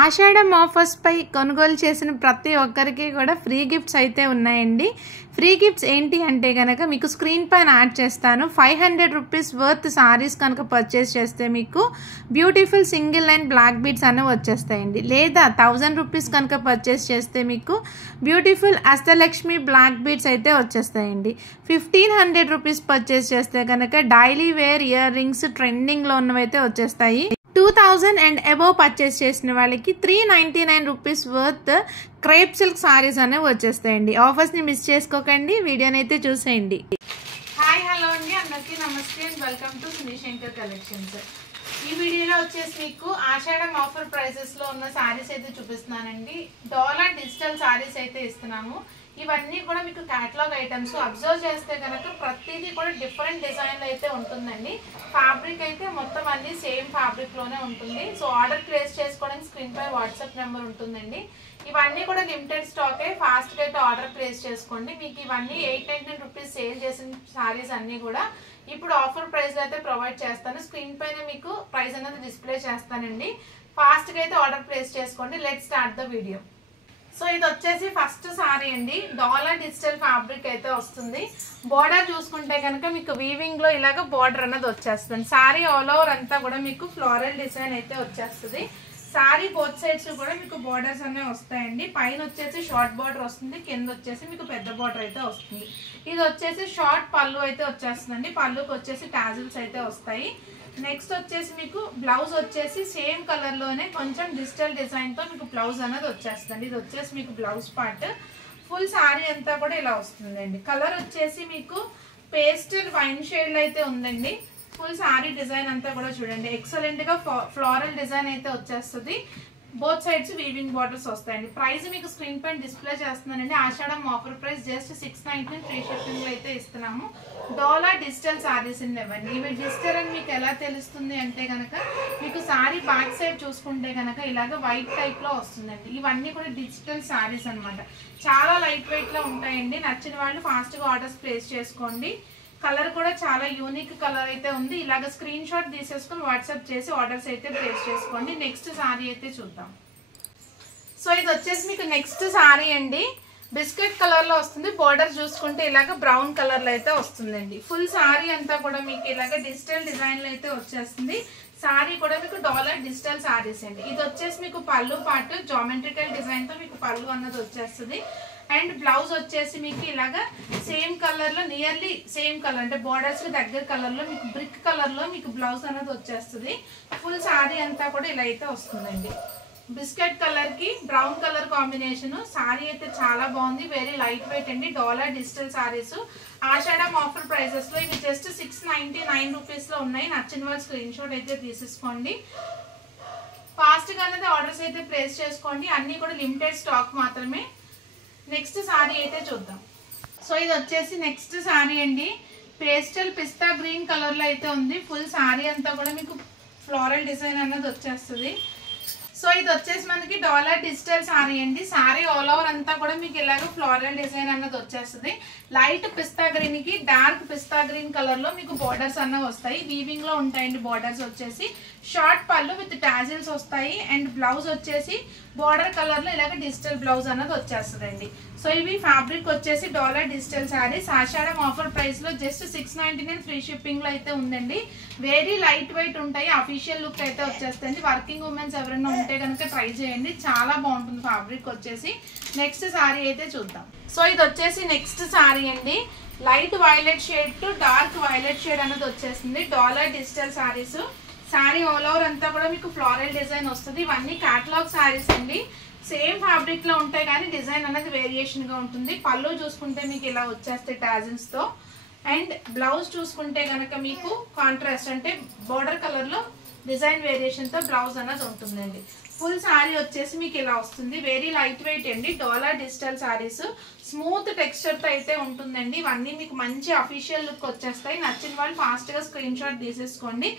ఆషాఢం offers పై కొనుగోలు చేసిన ప్రతి ఒక్కరికి కూడా ఫ్రీ గిఫ్ట్స్ అయితే ఉన్నాయండి. ఫ్రీ గిఫ్ట్స్ ఏంటి అంటే కనుక మీకు స్క్రీన్ పైన యాడ్ చేస్తాను. 500 రూపీస్ వర్త్ సారీస్ కనుక పర్చేస్ చేస్తే మీకు beautiful single line black beads అనేవి వచ్చేస్తాయండి. లేదా 1000 రూపీస్ కనుక పర్చేస్ చేస్తే మీకు బ్యూటిఫుల్ అష్టలక్ష్మి బ్లాక్ బీడ్స్ అయితే వచ్చేస్తాయండి. 1500 రూపీస్ పర్చేస్ చేస్తే కనుక డైలీ వేర్ ఇయర్ రింగ్స్ ట్రెండింగ్లో ఉన్నవైతే వచ్చేస్తాయి. 2000 అండ్ అబోవ్ పర్చేస్ చేసిన వాళ్ళకి 399 rupees worth crepe silk saris అనేవి వచ్చేస్తాయండి. ఆఫర్స్ని మిస్ చేసుకోకండి, వీడియోని అయితే చూసేయండి. హాయ్ హలో అండి, అందరికీ నమస్తే and welcome to Sreeshankar collections. ఈ వీడియోలో వచ్చేసి మీకు ఆషాఢం ఆఫర్ ప్రైసెస్లో ఉన్న సారీస్ అయితే చూపిస్తున్నానండి. డాలర్ డిజిటల్ సారీస్ అయితే ఇస్తున్నాము. ఇవన్నీ కూడా మీకు క్యాటలాగ్ ఐటమ్స్. అబ్జర్వ్ చేస్తే కనుక ప్రతిదీ కూడా డిఫరెంట్ డిజైన్లు అయితే ఉంటుందండి. ఫ్యాబ్రిక్ అయితే మొత్తం అన్ని సేమ్ ఫ్యాబ్రిక్లోనే ఉంటుంది. సో ఆర్డర్ ప్లేస్ చేసుకోవడానికి స్క్రీన్ పై వాట్సాప్ నెంబర్ ఉంటుందండి. ఇవన్నీ కూడా లిమిటెడ్ స్టాకే, ఫాస్ట్గా అయితే ఆర్డర్ ప్లేస్ చేసుకోండి. మీకు ఇవన్నీ 899 రూపీస్ సేల్ చేసిన సారీస్ అన్నీ కూడా ఇప్పుడు ఆఫర్ ప్రైస్లో అయితే ప్రొవైడ్ చేస్తాను. స్క్రీన్ పైన మీకు ప్రైస్ అనేది డిస్ప్లే చేస్తానండి. ఫాస్ట్గా అయితే ఆర్డర్ ప్లేస్ చేసుకోండి. Let's start the video. So ఇది వచ్చేసి ఫస్ట్ సారీ అండి. డాలర్ డిజిటల్ ఫ్యాబ్రిక్ అయితే వస్తుంది. బోర్డర్ చూసుకుంటే కనుక మీకు వీవింగ్ లో ఇలాగ బోర్డర్ అన్నది వచ్చేస్తుంది. సారీ ఆల్ ఓవర్ అంతా కూడా మీకు ఫ్లోరల్ డిజైన్ అయితే వచ్చేస్తుంది. సారీ బోత్ సైడ్స్ కూడా మీకు బోర్డర్స్ అనేవి వస్తాయండి. పైన వచ్చేసి షార్ట్ బోర్డర్ వస్తుంది, కింద వచ్చేసి మీకు పెద్ద బోర్డర్ అయితే వస్తుంది. ఇది వచ్చేసి షార్ట్ పళ్ళు అయితే వచ్చేస్తుందండి. పళ్ళుకి వచ్చేసి టాజిల్స్ అయితే వస్తాయి. నెక్స్ట్ వచ్చేసి మీకు బ్లౌజ్ వచ్చేసి సేమ్ కలర్ లోనే కొంచెం డిజిటల్ డిజైన్ తో మీకు బ్లౌజ్ అనేది వచ్చేస్తుంది. ఇది వచ్చేసి మీకు బ్లౌజ్ పార్ట్. ఫుల్ సారీ అంతా కూడా ఇలా వస్తుందండి. కలర్ వచ్చేసి మీకు పేస్టల్ వైన్ షేడ్ అయితే ఉందండి. ఫుల్ సారీ డిజైన్ అంతా కూడా చూడండి, ఎక్సలెంట్ గా ఫ్లోరల్ డిజైన్ అయితే వచ్చేస్తుంది. బోత్ సైడ్స్ వీవింగ్ బార్డర్స్ వస్తాయండి. ప్రైస్ మీకు స్క్రీన్ పైన డిస్ప్లే చేస్తున్నానండి. Ashadham offer price just 699 free shipping లో అయితే ఇస్తున్నాము. డాలర్ డిజిటల్ సారీస్ ఇవ్వండి. ఇవి డిజిటల్ అని మీకు ఎలా తెలుస్తుంది అంటే కనుక మీకు సారీ బ్యాక్ సైడ్ చూసుకుంటే కనుక ఇలాగ వైట్ టైప్ లో వస్తుందండి. ఇవన్నీ కూడా డిజిటల్ సారీస్ అనమాట. చాలా లైట్ వెయిట్ లో ఉంటాయండి. నచ్చిన వాళ్ళు ఫాస్ట్ గా ఆర్డర్స్ ప్లేస్ చేసుకోండి. కలర్ కూడా చాలా యూనిక్ కలర్ అయితే ఉంది. ఇలాగ స్క్రీన్ షాట్ తీసేసుకుని వాట్సాప్ చేసి ఆర్డర్స్ అయితే ప్లేస్ చేసుకోండి. నెక్స్ట్ సారీ అయితే చూద్దాం. సో ఇది వచ్చేసి మీకు నెక్స్ట్ సారీ అండి. బిస్కెట్ కలర్ లో వస్తుంది. బోర్డర్ చూసుకుంటే ఇలాగ బ్రౌన్ కలర్ లో అయితే వస్తుందండి. ఫుల్ సారీ అంతా కూడా మీకు ఇలాగ డిజిటల్ డిజైన్ లో అయితే వచ్చేస్తుంది. సారీ కూడా మీకు డాలర్ డిజిటల్ సారీస్ అండి. ఇది వచ్చేసి మీకు పళ్ళు పాటు జామెట్రికల్ డిజైన్ తో మీకు పళ్ళు అన్నది వచ్చేస్తుంది. అండ్ బ్లౌజ్ వచ్చేసి మీకు ఇలాగా సేమ్ కలర్ లో, నియర్లీ సేమ్ కలర్ అంటే బోర్డర్స్ కి దగ్గర కలర్ లో మీకు బ్రిక్ కలర్ లో మీకు బ్లౌజ్ అనేది వచ్చేస్తుంది. ఫుల్ సారీ అంతా కూడా ఇలా అయితే వస్తుందండి. బిస్కెట్ కలర్ కి బ్రౌన్ కలర్ కాంబినేషన్. సారీ అయితే చాలా బాగుంది. వెరీ లైట్ వెయిట్ అండి. డాలర్ డిజిటల్ సారీస్ ఆషాఢం ఆఫర్ ప్రైసెస్ లో ఇవి జస్ట్ 699 రూపీస్ లో ఉన్నాయి. నచ్చిన వాళ్ళు స్క్రీన్ షాట్ అయితే తీసేసుకోండి. ఫాస్ట్ గా అనేది ఆర్డర్స్ అయితే ప్లేస్ చేసుకోండి. అన్ని కూడా లిమిటెడ్ స్టాక్ మాత్రమే. నెక్స్ట్ సారీ అయితే చూద్దాం. సో ఇది వచ్చేసి నెక్స్ట్ సారీ అండి. పేస్టల్ పిస్తా గ్రీన్ కలర్ లో అయితే ఉంది. ఫుల్ సారీ అంతా కూడా మీకు ఫ్లోరల్ డిజైన్ అన్నది వచ్చేస్తుంది. సో ఇది వచ్చేసి మనకి డాలర్ డిజిటల్ సారీ అండి. సారీ ఆల్ ఓవర్ అంతా కూడా మీకు ఇలాగ ఫ్లోరల్ డిజైన్ అన్నది వచ్చేస్తుంది. లైట్ పిస్తా గ్రీన్ కి డార్క్ పిస్తా గ్రీన్ కలర్ లో మీకు బోర్డర్స్ అన్నవి వస్తాయి. వీవింగ్ లో ఉంటాయండి బోర్డర్స్ వచ్చేసి. షార్ట్ పళ్ళు విత్ టాజిల్స్ వస్తాయి. అండ్ బ్లౌజ్ వచ్చేసి బోర్డర్ కలర్ లో ఇలాగ డిజిటల్ బ్లౌజ్ అన్నది వచ్చేస్తుందండి. సో ఇవి ఫ్యాబ్రిక్ వచ్చేసి డాలర్ డిజిటల్ సారీస్. ఆషాఢం ఆఫర్ ప్రైస్ లో జస్ట్ 699 ఫ్రీ షిప్పింగ్ లో అయితే ఉందండి. వెరీ లైట్ వెయిట్ ఉంటాయి. అఫీషియల్ లుక్ అయితే వచ్చేస్తుంది. వర్కింగ్ ఉమెన్స్ ఎవరైనా ఉంటే కనుక ట్రై చేయండి. చాలా బాగుంటుంది ఫ్యాబ్రిక్ వచ్చేసి. నెక్స్ట్ సారీ అయితే చూద్దాం. సో ఇది వచ్చేసి నెక్స్ట్ సారీ అండి. Light violet shade to dark violet shade అనేది వచ్చేస్తుంది. Dollar digital saris. Sorry all over అంతా కూడా మీకు ఫ్లోరల్ డిజైన్ వస్తుంది. ఇవన్నీ క్యాటలాగ్ సారీస్ అండి. సేమ్ ఫ్యాబ్రిక్ లో ఉంటాయి కానీ డిజైన్ అనేది వేరియేషన్ గా ఉంటుంది. పళ్ళు చూసుకుంటే మీకు ఇలా వచ్చేస్తాయి టాజిల్స్ తో. అండ్ బ్లౌజ్ చూసుకుంటే కనుక మీకు కాంట్రాస్ట్ అంటే బోర్డర్ కలర్ లో డిజైన్ వేరియేషన్ తో బ్లౌజ్ అనేది ఉంటుందండి. ఫుల్ సారీ వచ్చేసి మీకు ఇలా వస్తుంది. వెరీ లైట్ వెయిట్ అండి. Dollar digital saris. Smooth texture తో అయితే ఉంటుందండి. ఇవన్నీ మీకు మంచి అఫీషియల్ లుక్ వచ్చేస్తాయి. నచ్చిన వాళ్ళు ఫాస్ట్ గా స్క్రీన్ షాట్ తీసేసుకోండి.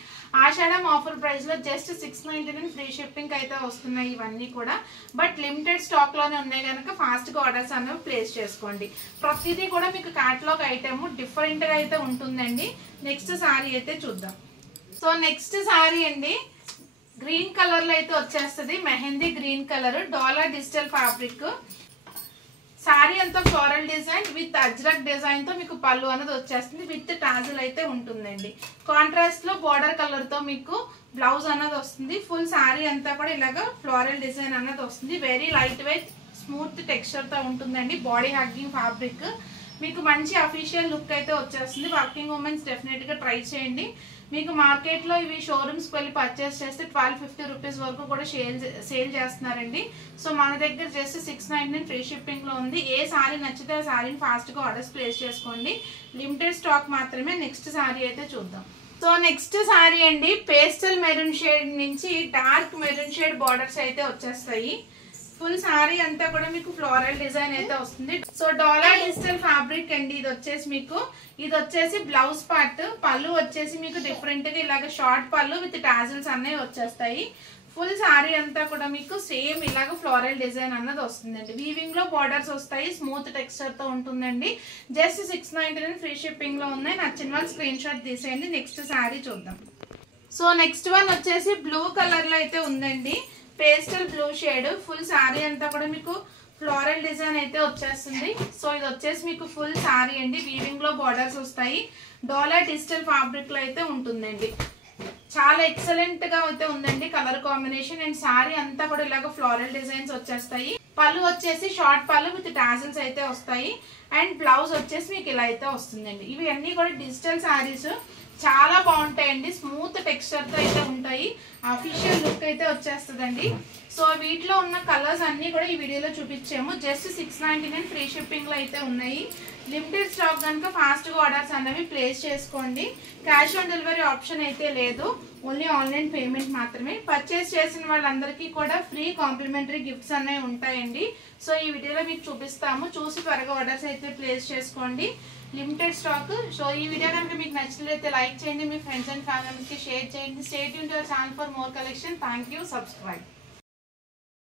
ఆషాఢం ఆఫర్ ప్రైస్ లో జస్ట్ 699 ఫ్రీ షిప్పింగ్ అయితే వస్తున్నాయి ఇవన్నీ కూడా. బట్ లిమిటెడ్ స్టాక్ లోనే ఉన్నాయి కనుక ఫాస్ట్ గా ఆర్డర్స్ అనేవి ప్లేస్ చేసుకోండి. ప్రతిదీ కూడా మీకు క్యాటలాగ్ ఐటమ్ డిఫరెంట్ గా అయితే ఉంటుందండి. నెక్స్ట్ సారీ అయితే చూద్దాం. సో నెక్స్ట్ సారీ అండి. గ్రీన్ కలర్ లో అయితే వచ్చేస్తుంది. మెహందీ గ్రీన్ గ్రీన్ కలర్, డోలా డిజిటల్ ఫ్యాబ్రిక్. సారీ అంతా floral design with Ajrak design తో మీకు పళ్ళు అనేది వచ్చేస్తుంది. విత్ టాజిల్ అయితే ఉంటుందండి. కాంట్రాస్ట్ లో బోర్డర్ కలర్ తో మీకు బ్లౌజ్ అనేది వస్తుంది. ఫుల్ సారీ అంతా కూడా ఇలాగా ఫ్లోరల్ డిజైన్ అనేది వస్తుంది. Very light weight smooth texture తో ఉంటుందండి. బాడీ హగ్గింగ్ ఫ్యాబ్రిక్, మీకు మంచి అఫీషియల్ లుక్ అయితే వచ్చేస్తుంది. వర్కింగ్ ఉమెన్స్ డెఫినెట్ గా ట్రై చేయండి. మీకు మార్కెట్ లో ఇవి షోరూమ్స్ కి వెళ్ళి పర్చేస్ చేస్తే 1250 రూపీస్ వరకు కూడా సేల్ చేస్తున్నారండి. సో మన దగ్గర జస్ట్ 699 ఫ్రీ షిప్పింగ్ లో ఉంది. ఏ సారీ నచ్చితే ఆ సారీని ఫాస్ట్ గా ఆర్డర్స్ ప్లేస్ చేసుకోండి. లిమిటెడ్ స్టాక్ మాత్రమే. నెక్స్ట్ సారీ అయితే చూద్దాం. సో నెక్స్ట్ సారీ అండి, పేస్టల్ మెరూన్ షేడ్ నుంచి డార్క్ మెరూన్ షేడ్ బార్డర్స్ అయితే వచ్చేస్తాయి. ఫుల్ సారీ అంతా కూడా మీకు ఫ్లోరల్ డిజైన్ అయితే వస్తుంది. సో డోలా డిజిటల్ ఫ్యాబ్రిక్ అండి. ఇది వచ్చేసి బ్లౌజ్ పార్ట్. పళ్ళు వచ్చేసి మీకు డిఫరెంట్ గా ఇలాగ షార్ట్ పళ్ళు విత్ టాజిల్స్ అనేవి వచ్చేస్తాయి. ఫుల్ సారీ అంతా కూడా మీకు సేమ్ ఇలాగ ఫ్లోరల్ డిజైన్ అన్నది వస్తుందండి. వీవింగ్ లో బార్డర్స్ వస్తాయి. స్మూత్ టెక్స్చర్ తో ఉంటుందండి. జస్ట్ 699 ఫ్రీ షిప్పింగ్ లో ఉన్నాయి. నచ్చిన వాళ్ళు స్క్రీన్ షాట్ తీసేయండి. నెక్స్ట్ సారీ చూద్దాం. సో నెక్స్ట్ వన్ వచ్చేసి బ్లూ కలర్ లో అయితే ఉందండి. Pastel blue shade. Full sorry అంతా కూడా మీకు ఫ్లోరల్ డిజైన్ అయితే వచ్చేస్తుంది. సో ఇది వచ్చేసి మీకు ఫుల్ సారీ అండి. వీవింగ్ లో బార్డర్స్ వస్తాయి. డోలా డిజిటల్ ఫ్యాబ్రిక్ లో అయితే ఉంటుందండి. చాలా ఎక్సలెంట్ గా అయితే ఉందండి కలర్ కాంబినేషన్. అండ్ సారీ అంతా కూడా ఇలాగ ఫ్లోరల్ డిజైన్స్ వచ్చేస్తాయి. పళ్ళు వచ్చేసి షార్ట్ పళ్ళు విత్ టాజిల్స్ అయితే వస్తాయి. అండ్ బ్లౌజ్ వచ్చేసి మీకు ఇలా అయితే వస్తుందండి. ఇవి అన్ని కూడా డిజిటల్ సారీస్, చాలా బాగుంటాయండి. స్మూత్ టెక్స్చర్ తో అయితే ఉంటాయి. అఫీషియల్ లుక్ అయితే వచ్చేస్తుందండి. సో వీటిలో ఉన్న కలర్స్ అన్ని కూడా ఈ వీడియోలో చూపించాము. జస్ట్ 699 ఫ్రీ షిప్పింగ్ లో అయితే ఉన్నాయి. లిమిటెడ్ స్టాక్ కనుక ఫాస్ట్ గా ఆర్డర్స్ అనేవి ప్లేస్ చేసుకోండి. క్యాష్ ఆన్ డెలివరీ ఆప్షన్ అయితే లేదు. ఓన్లీ ఆన్లైన్ పేమెంట్ మాత్రమే. పర్చేస్ చేసిన వాళ్ళందరికీ కూడా ఫ్రీ కాంప్లిమెంటరీ గిఫ్ట్స్ అనేవి ఉంటాయండి. సో ఈ వీడియోలో మీకు చూపిస్తాము. చూసి త్వరగా ఆర్డర్స్ అయితే ప్లేస్ చేసుకోండి. Limited stock. సో ఈ వీడియో కనుక మీకు నచ్చినట్లయితే లైక్ చేయండి. మీ ఫ్రెండ్స్ అండ్ ఫ్యామిలీకి షేర్ చేయండి. Stay tune to our channel for more collection. Thank you. Subscribe.